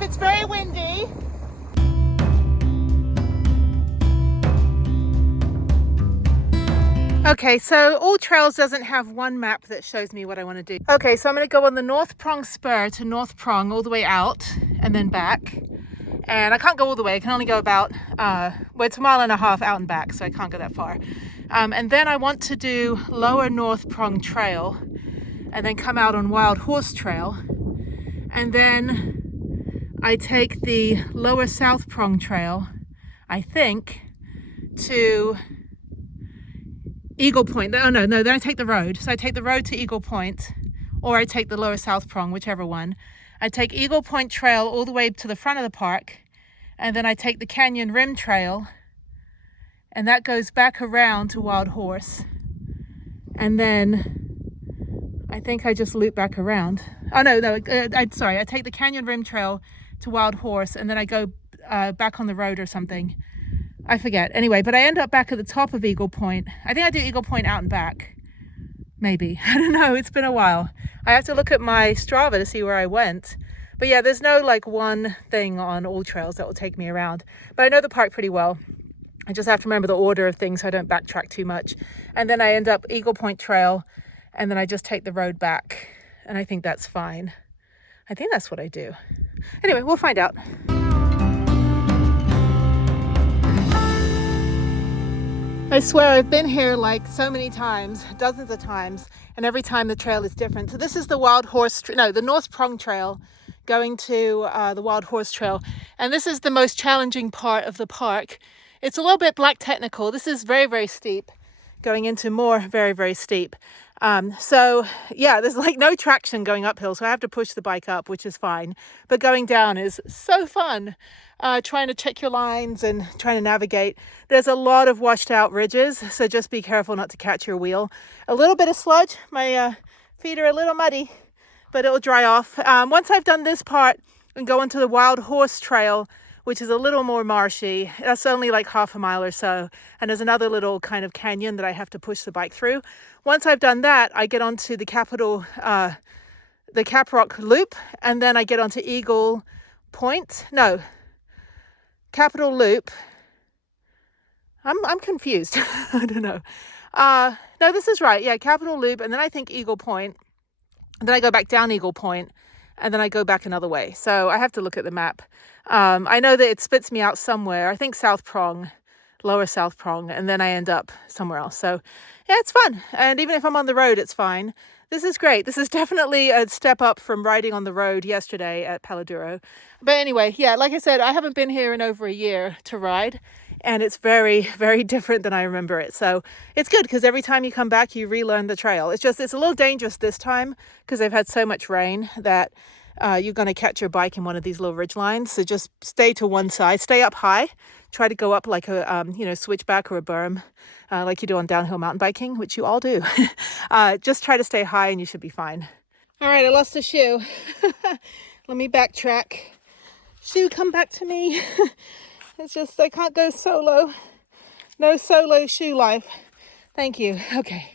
off. It's very windy. Okay, so All Trails doesn't have one map that shows me what I want to do. Okay, so I'm going to go on the North Prong Spur to North Prong all the way out and then back. And I can't go all the way. I can only go about, well, it's a mile and a half out and back, so I can't go that far. And then I want to do Lower North Prong Trail and then come out on Wild Horse Trail. And then I take the Lower South Prong Trail, I think, to Eagle Point. Oh no, then I take the road. So I take the road to Eagle Point, or I take the Lower South Prong, whichever one. I take Eagle Point Trail all the way to the front of the park, and then I take the Canyon Rim Trail, and that goes back around to Wild Horse. And then I think I just loop back around. Oh no, sorry, I take the Canyon Rim Trail to Wild Horse, and then I go back on the road or something. I forget. Anyway, but I end up back at the top of Eagle Point. I think I do Eagle Point out and back. Maybe. I don't know. It's been a while. I have to look at my Strava to see where I went. But yeah, there's no like one thing on All Trails that will take me around. But I know the park pretty well. I just have to remember the order of things so I don't backtrack too much. And then I end up Eagle Point Trail, and then I just take the road back. And I think that's fine. I think that's what I do. Anyway, we'll find out. I swear I've been here like so many times, dozens of times, and every time the trail is different. So this is the the North Prong Trail going to the Wild Horse Trail. And this is the most challenging part of the park. It's a little bit black technical. This is very, very steep, going into more very, very steep. So yeah, there's like no traction going uphill. So I have to push the bike up, which is fine. But going down is so fun. Trying to check your lines and trying to navigate. There's a lot of washed out ridges, so just be careful not to catch your wheel. A little bit of sludge. My feet are a little muddy, but it'll dry off. Once I've done this part and go into the Wild Horse Trail, which is a little more marshy, that's only like half a mile or so. And there's another little kind of canyon that I have to push the bike through. Once I've done that, I get onto the Caprock Loop, and then I get onto Eagle Point. No. Capital Loop. I'm confused. I don't know. No, this is right. Yeah, Capital Loop, and then I think Eagle Point. And then I go back down Eagle Point, and then I go back another way. So I have to look at the map. I know that it spits me out somewhere. I think South Prong, Lower South Prong, and then I end up somewhere else. So yeah, it's fun. And even if I'm on the road, it's fine. This is great. This is definitely a step up from riding on the road yesterday at Paladuro. But anyway, yeah, like I said, I haven't been here in over a year to ride, and it's very, very different than I remember it. So it's good because every time you come back, you relearn the trail. It's a little dangerous this time because they've had so much rain that you're going to catch your bike in one of these little ridge lines. So just stay to one side, stay up high, try to go up like a, switchback or a berm. Like you do on downhill mountain biking, which you all do. Just try to stay high and you should be fine. All right, I lost a shoe. Let me backtrack. Shoe, come back to me. It's just, I can't go solo. No solo shoe life. Thank you. Okay.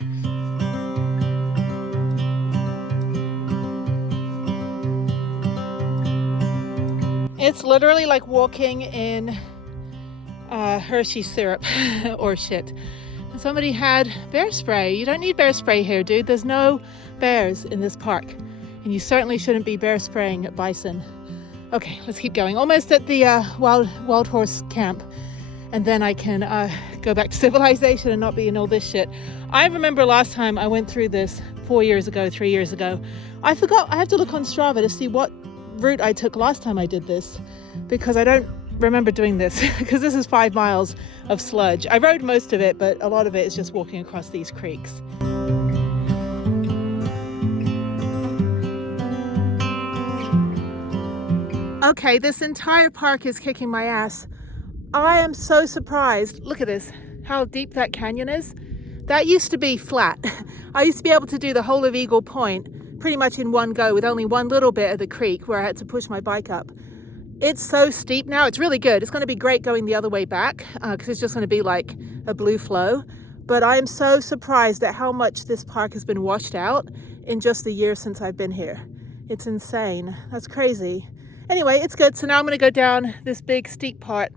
It's literally like walking in Hershey syrup or shit. Somebody had bear spray. You don't need bear spray here, dude. There's no bears in this park. And you certainly shouldn't be bear spraying bison. Okay, let's keep going. Almost at the wild horse camp. And then I can go back to civilization and not be in all this shit. I remember last time I went through this 3 years ago. I forgot. I have to look on Strava to see what route I took last time I did this, because I don't remember doing this, because this is 5 miles of sludge. I rode most of it, but a lot of it is just walking across these creeks. Okay, this entire park is kicking my ass. I am so surprised. Look at this, how deep that canyon is. That used to be flat. I used to be able to do the whole of Eagle Point pretty much in one go with only one little bit of the creek where I had to push my bike up. It's so steep now. It's really good. It's going to be great going the other way back because it's just going to be like a blue flow. But I am so surprised at how much this park has been washed out in just the year since I've been here. It's insane. That's crazy. anyway, it's good. So now I'm going to go down this big steep part,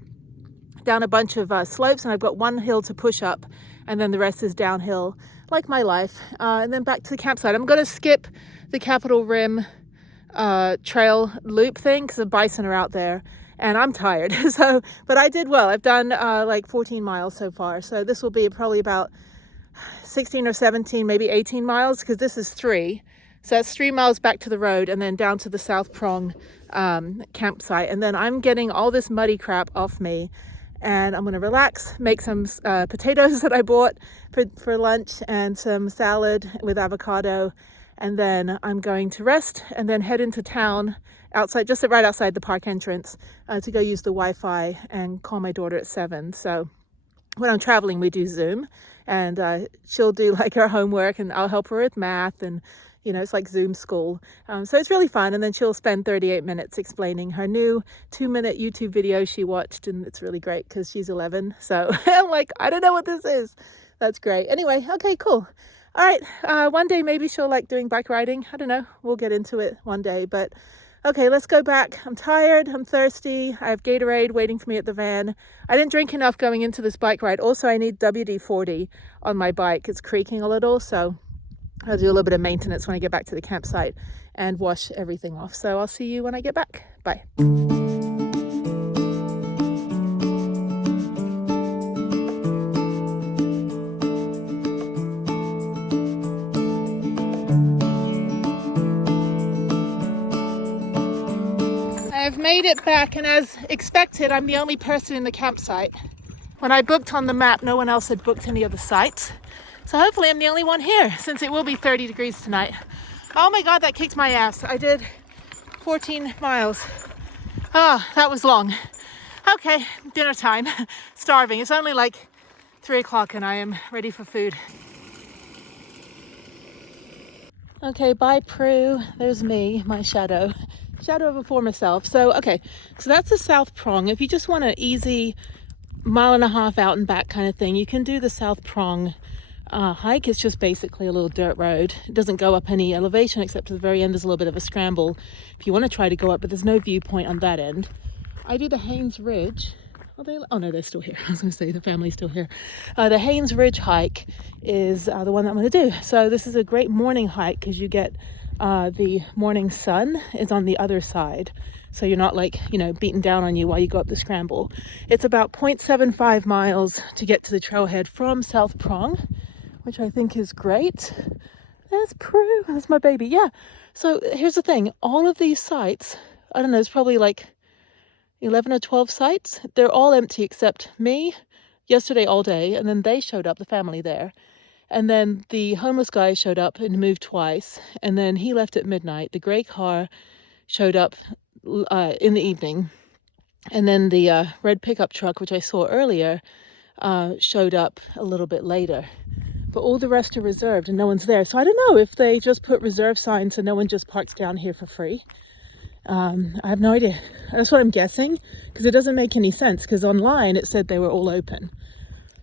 down a bunch of slopes, and I've got one hill to push up, and then the rest is downhill, like my life. And then back to the campsite. I'm going to skip the Capitol Rim trail loop thing because the bison are out there, and I'm tired. So, but I did well. I've done like 14 miles so far. So this will be probably about 16 or 17, maybe 18 miles, because this is 3. So that's 3 miles back to the road and then down to the South Prong campsite. And then I'm getting all this muddy crap off me, and I'm going to relax, make some potatoes that I bought for lunch and some salad with avocado. And then I'm going to rest and then head into town outside, just right outside the park entrance, to go use the Wi-Fi and call my daughter at 7. So when I'm traveling, we do Zoom, and she'll do like her homework and I'll help her with math, and you know, it's like Zoom school. So it's really fun. And then she'll spend 38 minutes explaining her new 2-minute YouTube video she watched, and it's really great because she's 11. So I'm like, I don't know what this is. That's great. Anyway, okay, cool. All right, one day maybe she'll like doing bike riding. I don't know. We'll get into it one day. But okay, let's go back. I'm tired. I'm thirsty. I have Gatorade waiting for me at the van. I didn't drink enough going into this bike ride. Also, I need WD-40 on my bike. It's creaking a little, so I'll do a little bit of maintenance when I get back to the campsite and wash everything off. So I'll see you when I get back. Bye. I've made it back, and as expected, I'm the only person in the campsite. When I booked on the map, no one else had booked any other sites. So hopefully I'm the only one here, since it will be 30 degrees tonight. Oh my God, that kicked my ass. I did 14 miles. Oh, that was long. Okay, dinner time. Starving. It's only like 3 o'clock and I am ready for food. Okay, bye Prue. There's me, my shadow of a former self. So, okay, so that's the South Prong. If you just want an easy 1.5 miles out and back kind of thing, you can do the South Prong hike. It's just basically a little dirt road. It doesn't go up any elevation, except at the very end there's a little bit of a scramble if you want to try to go up, but there's no viewpoint on that end. I do the Haynes Ridge. Oh no, they're still here. I was going to say the family's still here. The Haynes Ridge hike is the one that I'm going to do. So this is a great morning hike because you get the morning sun is on the other side. So you're not like, you know, beaten down on you while you go up the scramble. It's about 0.75 miles to get to the trailhead from South Prong, which I think is great. There's Prue. That's my baby. Yeah. So here's the thing. All of these sites, I don't know, it's probably like 11 or 12 sites. They're all empty except me yesterday all day. And then they showed up, the family there. And then the homeless guy showed up and moved twice. And then he left at midnight. The gray car showed up in the evening. And then the red pickup truck, which I saw earlier, showed up a little bit later. But all the rest are reserved and no one's there. So I don't know if they just put reserve signs so no one just parks down here for free. I have no idea. That's what I'm guessing, because it doesn't make any sense, because online it said they were all open.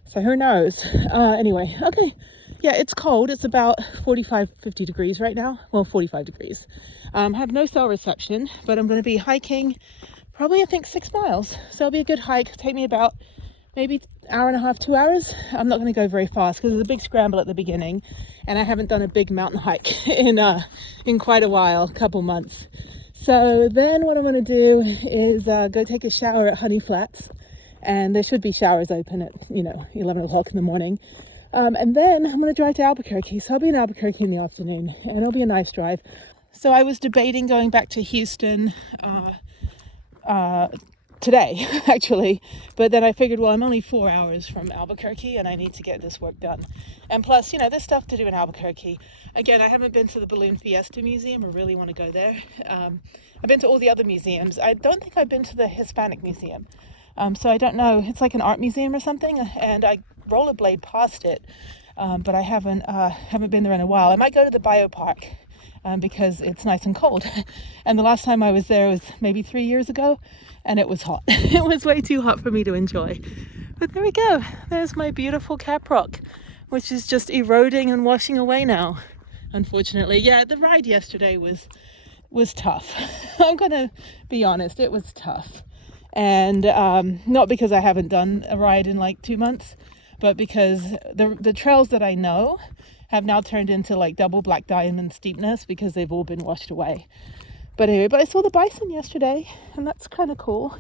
So who knows? Anyway, okay. Yeah, it's cold. It's about 45, 50 degrees right now. Well, 45 degrees. I have no cell reception, but I'm going to be hiking probably, I think, 6 miles. So it'll be a good hike. It'll take me about maybe 1.5 hours, 2 hours. I'm not going to go very fast because there's a big scramble at the beginning, and I haven't done a big mountain hike in quite a while, a couple months. So then what I'm going to do is go take a shower at Honey Flats, and there should be showers open at 11 o'clock in the morning. And then I'm going to drive to Albuquerque. So I'll be in Albuquerque in the afternoon, and it'll be a nice drive. So I was debating going back to Houston today, actually. But then I figured, well, I'm only 4 hours from Albuquerque, and I need to get this work done. And plus, there's stuff to do in Albuquerque. Again, I haven't been to the Balloon Fiesta Museum. I really want to go there. I've been to all the other museums. I don't think I've been to the Hispanic Museum. So I don't know. It's like an art museum or something, and I rollerblade past it, but I haven't been there in a while. I might go to the biopark because it's nice and cold. And the last time I was there was maybe 3 years ago, and it was hot. It was way too hot for me to enjoy. But there we go. There's my beautiful Caprock, which is just eroding and washing away now, unfortunately. Yeah, the ride yesterday was was tough. I'm gonna be honest, it was tough. And not because I haven't done a ride in like 2 months, but because the trails that I know have now turned into like double black diamond steepness because they've all been washed away. But anyway, I saw the bison yesterday, and that's kind of cool.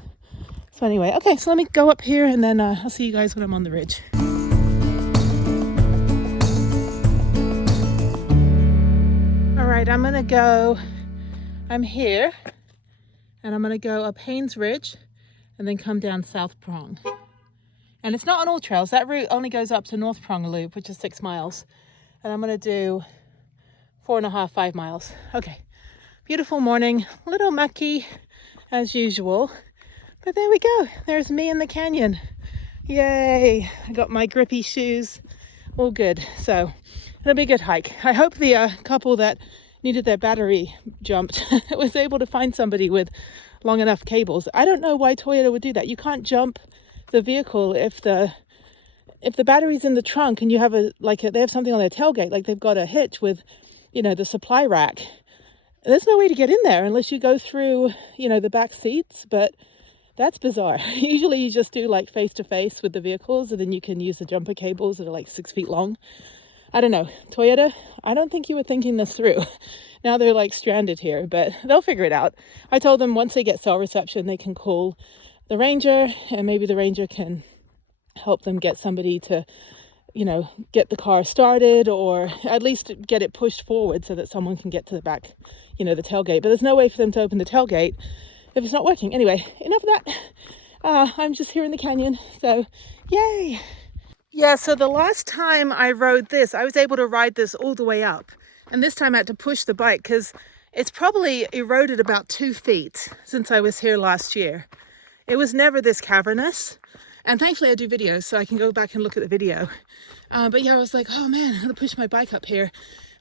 So anyway, okay, so let me go up here, and then I'll see you guys when I'm on the ridge. All right, I'm here, and I'm gonna go up Haynes Ridge and then come down South Prong. And it's not on all trails. That route only goes up to North Prong Loop, which is 6 miles. And I'm gonna do 4.5, 5 miles. Okay, beautiful morning, a little mucky as usual, but there we go. There's me in the canyon. Yay, I got my grippy shoes, all good. So it'll be a good hike. I hope the couple that needed their battery jumped was able to find somebody with long enough cables. I don't know why Toyota would do that. You can't jump the vehicle if the battery's in the trunk and you have they have something on their tailgate, like they've got a hitch with, you know, the supply rack. There's no way to get in there unless you go through, you know, the back seats, but that's bizarre. Usually you just do like face to face with the vehicles, and then you can use the jumper cables that are like 6 feet long. I don't know, Toyota, I don't think you were thinking this through. Now they're like stranded here, but they'll figure it out. I told them once they get cell reception, they can call the ranger, and maybe the ranger can help them get somebody to, you know, get the car started, or at least get it pushed forward so that someone can get to the back, you know, the tailgate. But there's no way for them to open the tailgate if it's not working. Anyway, enough of that. I'm just here in the canyon, so yay. Yeah, so the last time I rode this, I was able to ride this all the way up. And this time I had to push the bike because it's probably eroded about 2 feet since I was here last year. It was never this cavernous. And thankfully I do videos, so I can go back and look at the video. But yeah, I was like, oh man, I'm gonna push my bike up here.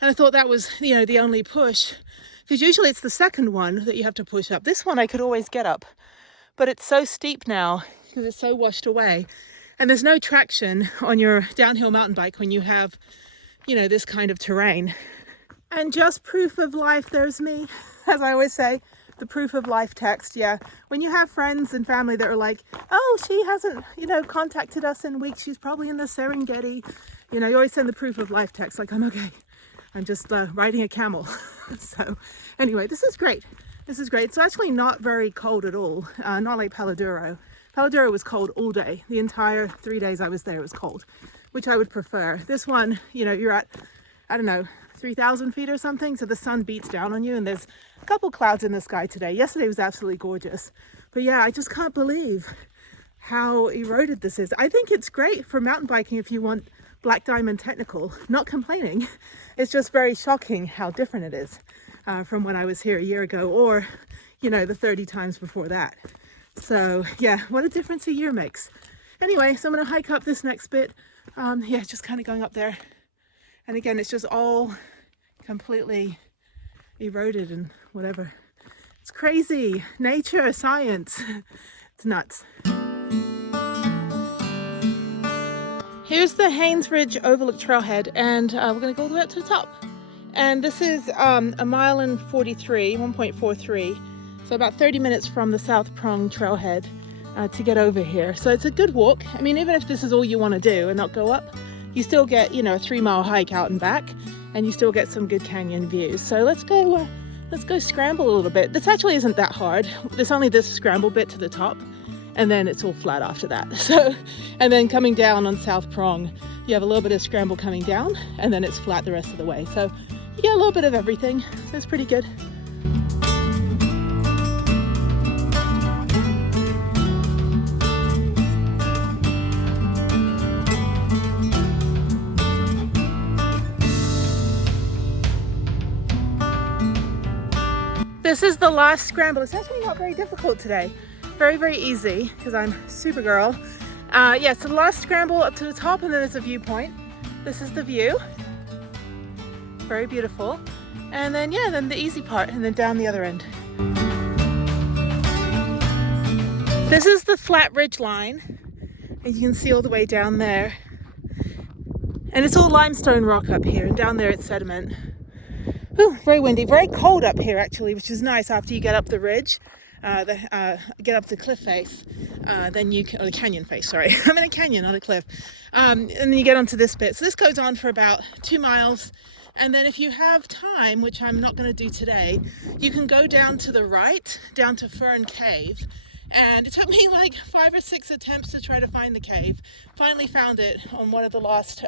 And I thought that was, you know, the only push. Because usually it's the second one that you have to push up. This one I could always get up. But it's so steep now because it's so washed away. And there's no traction on your downhill mountain bike when you have, you know, this kind of terrain. And just proof of life, there's me, as I always say, the proof of life text. Yeah, when you have friends and family that are like, oh, she hasn't, you know, contacted us in weeks, she's probably in the Serengeti, you know, you always send the proof of life text, like, I'm okay, I'm just riding a camel. So anyway, this is great. This is great. It's actually not very cold at all, not like Paladuro. Paladuro was cold all day. The entire 3 days I was there, it was cold, which I would prefer. This one, you know, you're at, I don't know, 3,000 feet or something, so the sun beats down on you, and there's a couple clouds in the sky today. Yesterday was absolutely gorgeous. But yeah, I just can't believe how eroded this is. I think it's great for mountain biking if you want black diamond technical. Not complaining. It's just very shocking how different it is from when I was here a year ago, or, you know, the 30 times before that. So yeah, what a difference a year makes. Anyway, so I'm going to hike up this next bit. Yeah, just kind of going up there. And again, it's just all completely eroded and whatever. It's crazy. Nature, science. It's nuts. Here's the Haynes Ridge Overlook Trailhead, and we're going to go all the way up to the top. And this is 1.43 miles, 1.43. So about 30 minutes from the South Prong Trailhead to get over here. So it's a good walk. I mean, even if this is all you want to do and not go up, you still get, you know, a 3-mile hike out and back, and you still get some good canyon views. So let's go scramble a little bit. This actually isn't that hard. There's only this scramble bit to the top, and then it's all flat after that. So, and then coming down on South Prong, you have a little bit of scramble coming down, and then it's flat the rest of the way. So you get a little bit of everything. So it's pretty good. This is the last scramble. It's actually not very difficult today. Very, very easy because I'm Supergirl. Yeah, so the last scramble up to the top, and then there's a viewpoint. This is the view. Very beautiful. And then, yeah, then the easy part, and then down the other end. This is the flat ridge line, and you can see all the way down there. And it's all limestone rock up here, and down there it's sediment. Whew, very windy, very cold up here actually, which is nice after you get up the ridge. Get up the cliff face, then you can, or the canyon face, sorry. I'm in a canyon, not a cliff. And then you get onto this bit. So this goes on for about 2 miles. And then if you have time, which I'm not going to do today, you can go down to the right, down to Fern Cave. And it took me like 5 or 6 attempts to try to find the cave. Finally found it on one of the last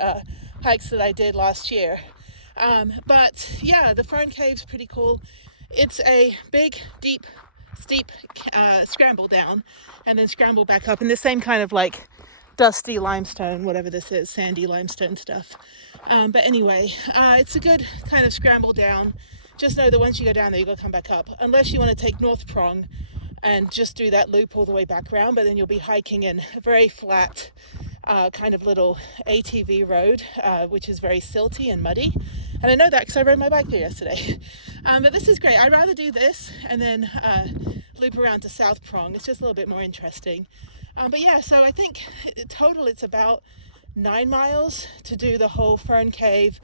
hikes that I did last year. But yeah, the Fern Cave's pretty cool. It's a big, deep, steep scramble down and then scramble back up in the same kind of like dusty limestone, whatever this is, sandy limestone stuff. But anyway, it's a good kind of scramble down. Just know that once you go down there, you got to come back up, unless you want to take North Prong and just do that loop all the way back around. But then you'll be hiking in a very flat kind of little ATV road, which is very silty and muddy. And I know that because I rode my bike here yesterday. But this is great. I'd rather do this and then loop around to South Prong. It's just a little bit more interesting. But yeah, so I think total it's about 9 miles to do the whole Fern Cave,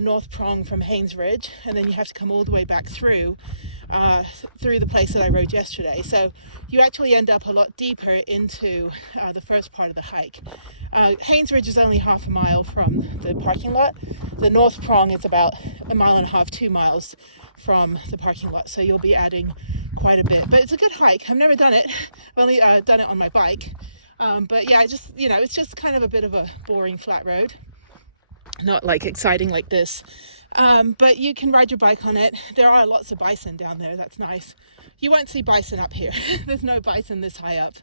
North Prong from Haynes Ridge. And then you have to come all the way back through the place that I rode yesterday. So you actually end up a lot deeper into the first part of the hike. Haynes Ridge is only half a mile from the parking lot. The North Prong is about 1.5 miles, 2 miles from the parking lot. So you'll be adding quite a bit, but it's a good hike. I've never done it. I've only done it on my bike. But yeah, it's just kind of a bit of a boring flat road. Not like exciting like this. But you can ride your bike on it. There are lots of bison down there. That's nice. You won't see bison up here. There's no bison this high up,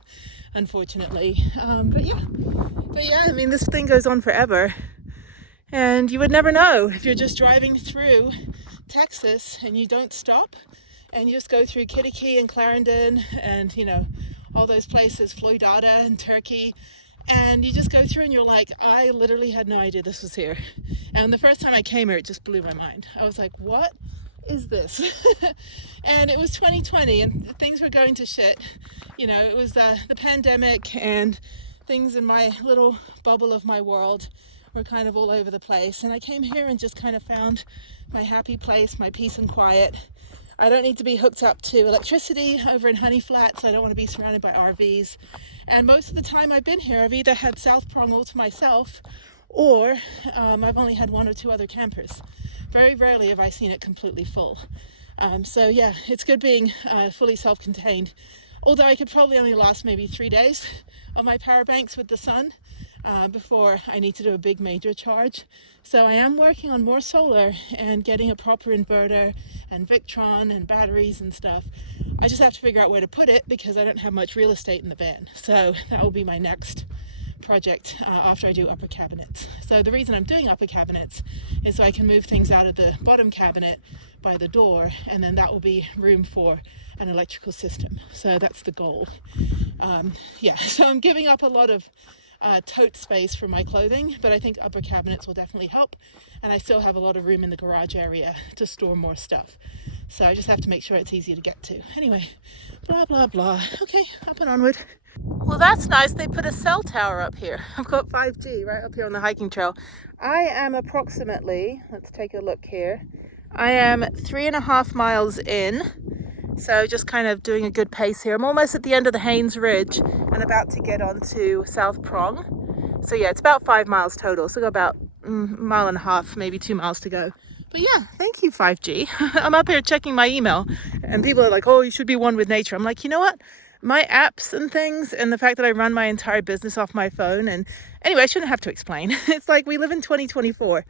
unfortunately. But yeah, I mean, this thing goes on forever. And you would never know if you're just driving through Texas and you don't stop and you just go through Kitty and Clarendon and, all those places, Floydada and Turkey. And you just go through and you're like, I literally had no idea this was here. And the first time I came here, it just blew my mind. I was like, what is this? And it was 2020 and things were going to shit. It was the pandemic and things in my little bubble of my world were kind of all over the place. And I came here and just kind of found my happy place, my peace and quiet. I don't need to be hooked up to electricity over in Honey Flats. I don't want to be surrounded by RVs. And most of the time I've been here, I've either had South Prong all to myself or I've only had 1 or 2 other campers. Very rarely have I seen it completely full. So yeah, it's good being fully self-contained. Although I could probably only last maybe 3 days on my power banks with the sun before I need to do a big major charge. So I am working on more solar and getting a proper inverter and Victron and batteries and stuff. I just have to figure out where to put it because I don't have much real estate in the van. So that will be my next project after I do upper cabinets. So the reason I'm doing upper cabinets is so I can move things out of the bottom cabinet by the door, and then that will be room for an electrical system. So that's the goal. So I'm giving up a lot of tote space for my clothing, but I think upper cabinets will definitely help, and I still have a lot of room in the garage area to store more stuff. So I just have to make sure it's easy to get to. Anyway, blah blah blah. Okay, up and onward. Well, that's nice. They put a cell tower up here. I've got 5G right up here on the hiking trail. I am approximately, let's take a look here, I am 3.5 miles in. So just kind of doing a good pace here. I'm almost at the end of the Haynes Ridge and about to get onto South Prong. So yeah, it's about 5 miles total. So I've got about 1.5 miles, maybe 2 miles to go. But yeah, thank you 5G. I'm up here checking my email and people are like, oh, you should be one with nature. I'm like, you know what? My apps and things and the fact that I run my entire business off my phone. And anyway, I shouldn't have to explain. It's like we live in 2024.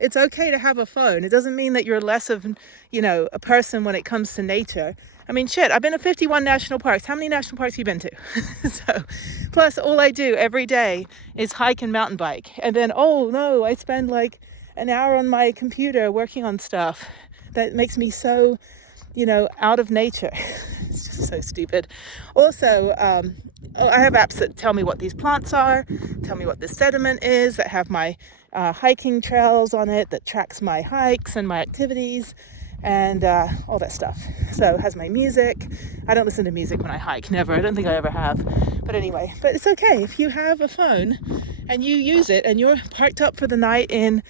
It's okay to have a phone. It doesn't mean that you're less of, a person when it comes to nature. I mean, shit, I've been to 51 national parks. How many national parks have you been to? So, plus all I do every day is hike and mountain bike. And then, oh no, I spend like an hour on my computer working on stuff. That makes me so, out of nature. It's just so stupid. Also, I have apps that tell me what these plants are, tell me what this sediment is, that have my hiking trails on it, that tracks my hikes and my activities and all that stuff. So it has my music. I don't listen to music when I hike, never. I don't think I ever have. But anyway, it's okay. If you have a phone and you use it and you're parked up for the night in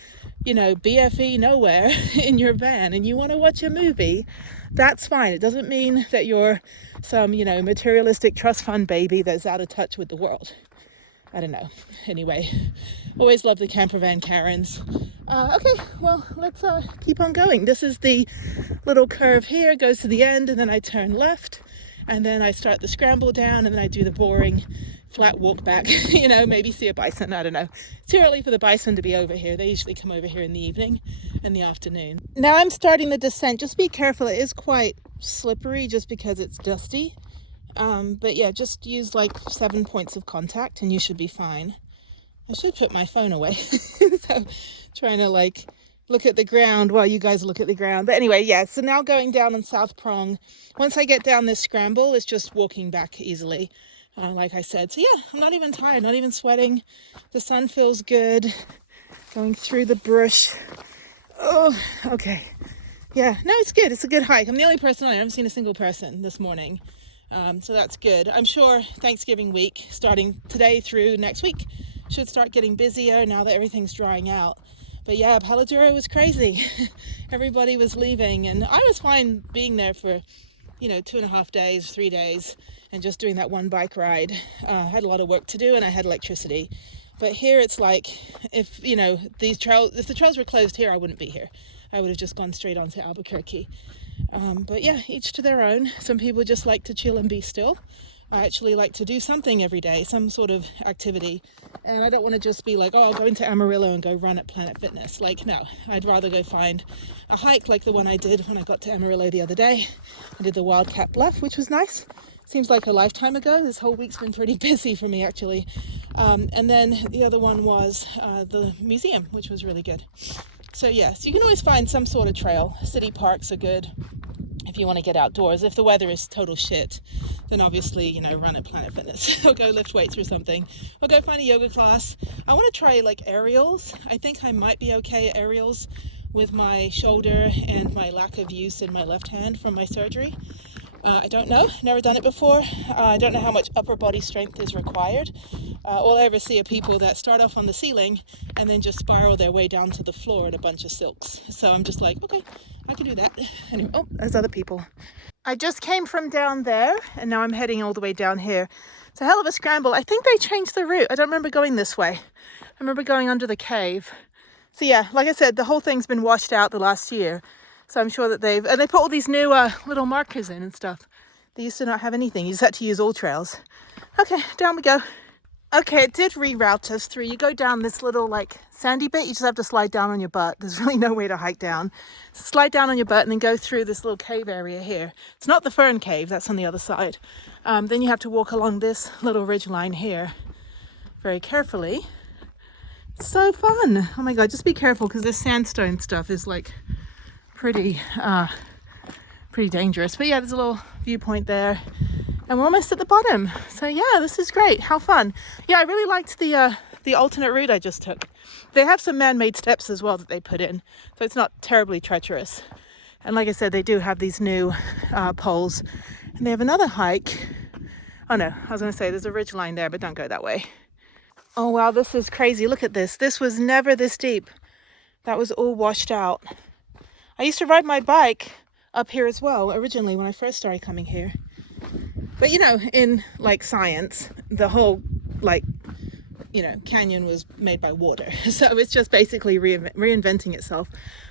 you know, BFE nowhere in your van and you want to watch a movie, that's fine. It doesn't mean that you're some, you know, materialistic trust fund baby that's out of touch with the world. I don't know. Anyway, always love the camper van Karens. Okay, well, let's keep on going. This is the little curve here, goes to the end, and then I turn left, and then I start the scramble down, and then I do the boring flat walk back. You know, maybe see a bison, I don't know. It's too early for the bison to be over here. They usually come over here in the evening and the afternoon. Now I'm starting the descent. Just be careful. It is quite slippery just because it's dusty. But yeah, just use like 7 points of contact and you should be fine. I should put my phone away. So trying to like look at the ground while you guys look at the ground. But anyway, yeah, so now going down on South Prong. Once I get down this scramble, it's just walking back easily, like I said. So yeah, I'm not even tired, not even sweating. The sun feels good. Going through the brush. Oh, okay. Yeah, no, it's good. It's a good hike. I'm the only person on it. I haven't seen a single person this morning. So that's good. I'm sure Thanksgiving week, starting today through next week, should start getting busier now that everything's drying out. But yeah, Paladuro was crazy. Everybody was leaving and I was fine being there for, you know, 2.5 days, 3 days, and just doing that one bike ride. I had a lot of work to do and I had electricity. But here it's like, if, you know, if the trails were closed here, I wouldn't be here. I would have just gone straight on to Albuquerque. But yeah, each to their own. Some people just like to chill and be still. I actually like to do something every day, some sort of activity. And I don't want to just be like, oh, I'll go into Amarillo and go run at Planet Fitness. Like, no, I'd rather go find a hike like the one I did when I got to Amarillo the other day. I did the Wildcat Bluff, which was nice. Seems like a lifetime ago. This whole week's been pretty busy for me, actually. And then the other one was the museum, which was really good. So yes, you can always find some sort of trail. City parks are good if you want to get outdoors. If the weather is total shit, then obviously, you know, run at Planet Fitness or go lift weights or something, or go find a yoga class. I want to try like aerials. I think I might be okay at aerials with my shoulder and my lack of use in my left hand from my surgery. I don't know, never done it before. I don't know how much upper body strength is required. All I ever see are people that start off on the ceiling and then just spiral their way down to the floor in a bunch of silks. So I'm just like, okay, I can do that. Anyway, oh, there's other people. I just came from down there and now I'm heading all the way down here. It's a hell of a scramble. I think they changed the route. I don't remember going this way. I remember going under the cave. So yeah, like I said, the whole thing's been washed out the last year. So I'm sure that they put all these new little markers in and stuff. They used to not have anything. You just had to use all trails. Okay, down we go. Okay, it did reroute us through. You go down this little like sandy bit. You just have to slide down on your butt. There's really no way to hike down. So slide down on your butt and then go through this little cave area here. It's not the Fern Cave. That's on the other side. Then you have to walk along this little ridge line here very carefully. It's so fun. Oh my God, just be careful because this sandstone stuff is like pretty dangerous. But yeah, there's a little viewpoint there and we're almost at the bottom. So yeah, this is great. How fun. Yeah, I really liked the alternate route I just took. They have some man-made steps as well that they put in, so it's not terribly treacherous. And like I said, they do have these new poles and they have another hike. Oh no, I was gonna say there's a ridge line there, but don't go that way. Oh wow, this is crazy. Look at this. This was never this deep. That was all washed out. I used to ride my bike up here as well, originally when I first started coming here. But you know, in like science, the whole like, you know, canyon was made by water. So it's just basically reinventing itself.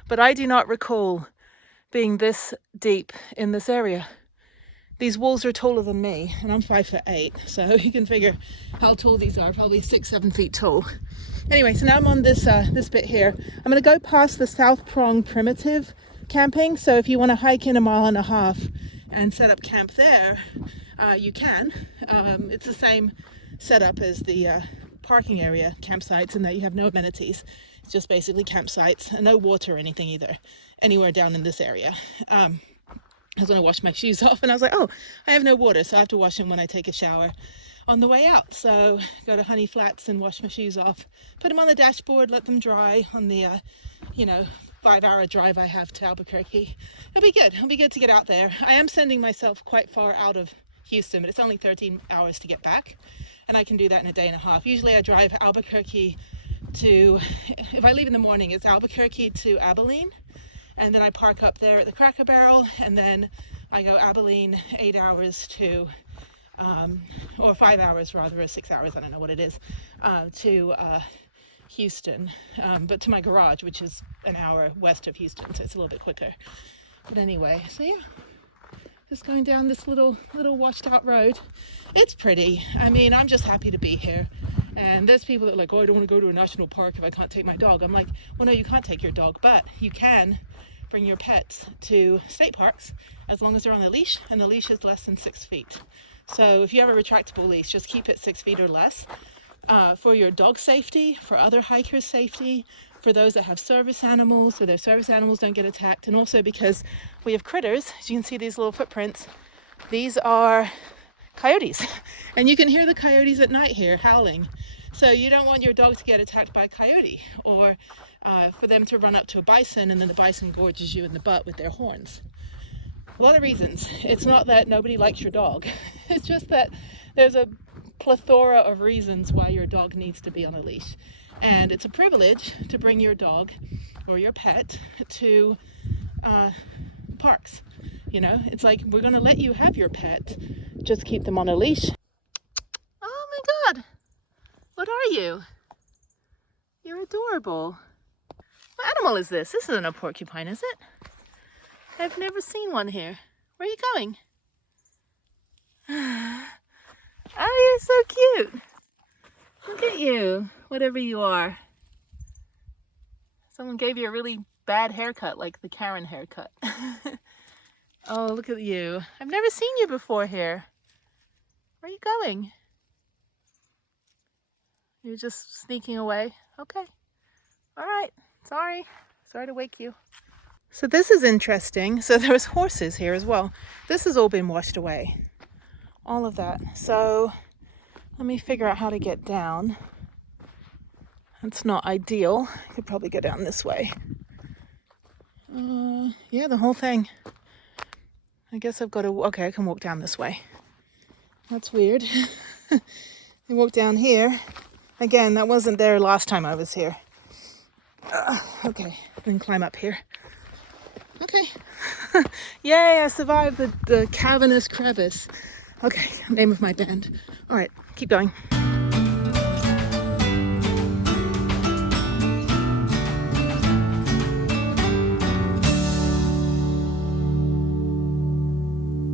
But I do not recall being this deep in this area. These walls are taller than me and I'm 5'8". So you can figure how tall these are, probably 6-7 feet tall. Anyway, so now I'm on this this bit here. I'm gonna go past the South Prong primitive camping. So if you want to hike in 1.5 miles and set up camp there, you can. It's the same setup as the parking area campsites in that you have no amenities. It's just basically campsites and no water or anything either anywhere down in this area. I was going to wash my shoes off and I was like, oh, I have no water, so I have to wash them when I take a shower on the way out. So go to Honey Flats and wash my shoes off, put them on the dashboard, let them dry on the you know, 5-hour drive I have to Albuquerque. It'll be good. It'll be good to get out there. I am sending myself quite far out of Houston, but it's only 13 hours to get back and I can do that in a day and a half. Usually I drive Albuquerque if I leave in the morning, it's Albuquerque to Abilene, and then I park up there at the Cracker Barrel, and then I go Abilene 8 hours to, or 5 hours rather, or 6 hours, I don't know what it is, to Houston, but to my garage, which is an hour west of Houston, so it's a little bit quicker. But anyway, so yeah, just going down this little washed out road. It's pretty. I mean, I'm just happy to be here. And there's people that are like, oh, I don't want to go to a national park if I can't take my dog. I'm like, well, no, you can't take your dog, but you can bring your pets to state parks as long as they're on a leash, and the leash is less than 6 feet. So if you have a retractable leash, just keep it 6 feet or less, for your dog safety, for other hikers' safety, for those that have service animals, so their service animals don't get attacked, and also because we have critters. As you can see, these little footprints, these are coyotes, and you can hear the coyotes at night here howling. So you don't want your dog to get attacked by a coyote, or for them to run up to a bison and then the bison gorges you in the butt with their horns. A lot of reasons. It's not that nobody likes your dog. It's just that there's a plethora of reasons why your dog needs to be on a leash. And it's a privilege to bring your dog or your pet to parks. You know, it's like, we're going to let you have your pet, just keep them on a leash. Oh my God, what are you? You're adorable. What animal is this? This isn't a porcupine, is it? I've never seen one here. Where are you going? Oh, you're so cute. Look at you, whatever you are. Someone gave you a really bad haircut, like the Karen haircut. Oh, look at you. I've never seen you before here. Where are you going? You're just sneaking away? Okay. All right. Sorry to wake you. So this is interesting. So there's horses here as well. This has all been washed away. All of that. So let me figure out how to get down. It's not ideal. I could probably go down this way. Yeah, the whole thing. I guess I've got to, okay, I can walk down this way. That's weird. I walk down here. Again, that wasn't there last time I was here. Okay, then climb up here. Okay. Yay, I survived the cavernous crevice. Okay, name of my band. All right, keep going.